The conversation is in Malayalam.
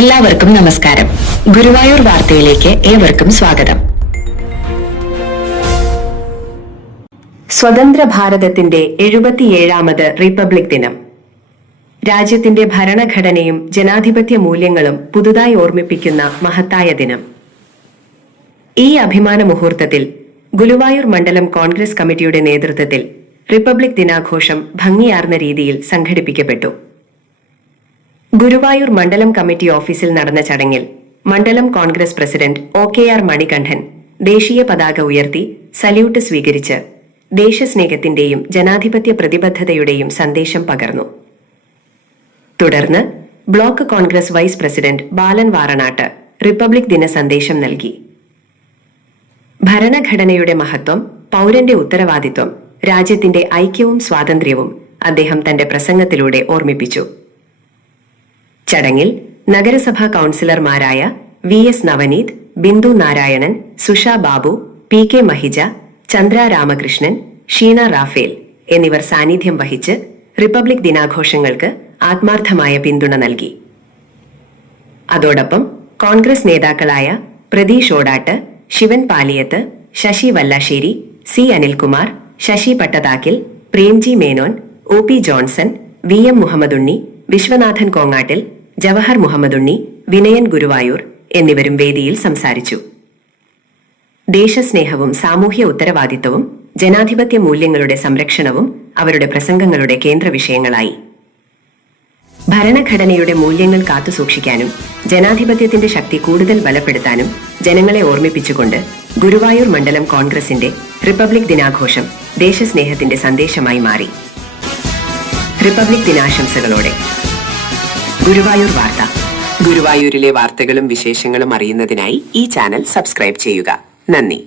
എല്ലാവർക്കും നമസ്കാരം. ഗുരുവായൂർ വാർത്തയിലേക്ക് ഏവർക്കും സ്വാഗതം. സ്വതന്ത്ര ഭാരതത്തിന്റെ 77ാമത് റിപ്പബ്ലിക് ദിനം. രാജ്യത്തിന്റെ ഭരണഘടനയും ജനാധിപത്യ മൂല്യങ്ങളും പുതുതായി ഓർമ്മിപ്പിക്കുന്ന മഹത്തായ ദിനം. ഈ അഭിമാന മുഹൂർത്തത്തിൽ ഗുരുവായൂർ മണ്ഡലം കോൺഗ്രസ് കമ്മിറ്റിയുടെ നേതൃത്വത്തിൽ റിപ്പബ്ലിക് ദിനാഘോഷം ഭംഗിയാർന്ന രീതിയിൽ സംഘടിപ്പിക്കപ്പെട്ടു. ഗുരുവായൂർ മണ്ഡലം കമ്മിറ്റി ഓഫീസിൽ നടന്ന ചടങ്ങിൽ മണ്ഡലം കോൺഗ്രസ് പ്രസിഡന്റ് OKR മണികണ്ഠൻ ദേശീയ പതാക ഉയർത്തി സല്യൂട്ട് സ്വീകരിച്ച് ദേശസ്നേഹത്തിന്റെയും ജനാധിപത്യ പ്രതിബദ്ധതയുടെയും സന്ദേശം പകർന്നു. തുടർന്ന് ബ്ലോക്ക് കോൺഗ്രസ് വൈസ് പ്രസിഡന്റ് ബാലൻ വാറനാട്ട് റിപ്പബ്ലിക് ദിന സന്ദേശം നൽകി. ഭരണഘടനയുടെ മഹത്വം, പൗരന്റെ ഉത്തരവാദിത്വം, രാജ്യത്തിന്റെ ഐക്യവും സ്വാതന്ത്ര്യവും അദ്ദേഹം തന്റെ പ്രസംഗത്തിലൂടെ ഓർമ്മിപ്പിച്ചു. ചടങ്ങിൽ നഗരസഭാ കൌൺസിലർമാരായ VS നവനീത്, ബിന്ദു നാരായണൻ, സുഷ ബാബു, PK മഹിജ, ചന്ദ്ര രാമകൃഷ്ണൻ, ഷീന റാഫേൽ എന്നിവർ സാന്നിധ്യം വഹിച്ച് റിപ്പബ്ലിക് ദിനാഘോഷങ്ങൾക്ക് ആത്മാർത്ഥമായ പിന്തുണ നൽകി. അതോടൊപ്പം കോൺഗ്രസ് നേതാക്കളായ Prateesh Odatt, Shivan Paliyath, Shashi Vallassery, C Anilkumar, Shashi Pattathakkil, Premji Menon, OP Johnson, VM Muhammadunni, Viswanathan Kongattil, Jawahar Muhammadunni, Vinayan Guruvayur എന്നിവരും വേദിയിൽ സംസാരിച്ചു. ദേശസ്നേഹവും സാമൂഹ്യ ഉത്തരവാദിത്തവും ജനാധിപത്യ മൂല്യങ്ങളുടെ സംരക്ഷണവും അവരുടെ പ്രസംഗങ്ങളുടെ കേന്ദ്ര വിഷയങ്ങളായി. ഭരണഘടനയുടെ മൂല്യങ്ങൾ കാത്തുസൂക്ഷിക്കാനും ജനാധിപത്യത്തിന്റെ ശക്തി കൂടുതൽ ബലപ്പെടുത്താനും ജനങ്ങളെ ഓർമ്മിപ്പിച്ചുകൊണ്ട് ഗുരുവായൂർ മണ്ഡലം കോൺഗ്രസിന്റെ റിപ്പബ്ലിക് ദിനാഘോഷം ദേശസ്നേഹത്തിന്റെ സന്ദേശമായി മാറി. റിപ്പബ്ലിക് ദിനാശംസകളോടെ ഗുരുവായൂർ വാർത്ത. ഗുരുവായൂരിലെ വാർത്തകളും വിശേഷങ്ങളും അറിയുന്നതിനായി ഈ ചാനൽ സബ്സ്ക്രൈബ് ചെയ്യുക. നന്ദി.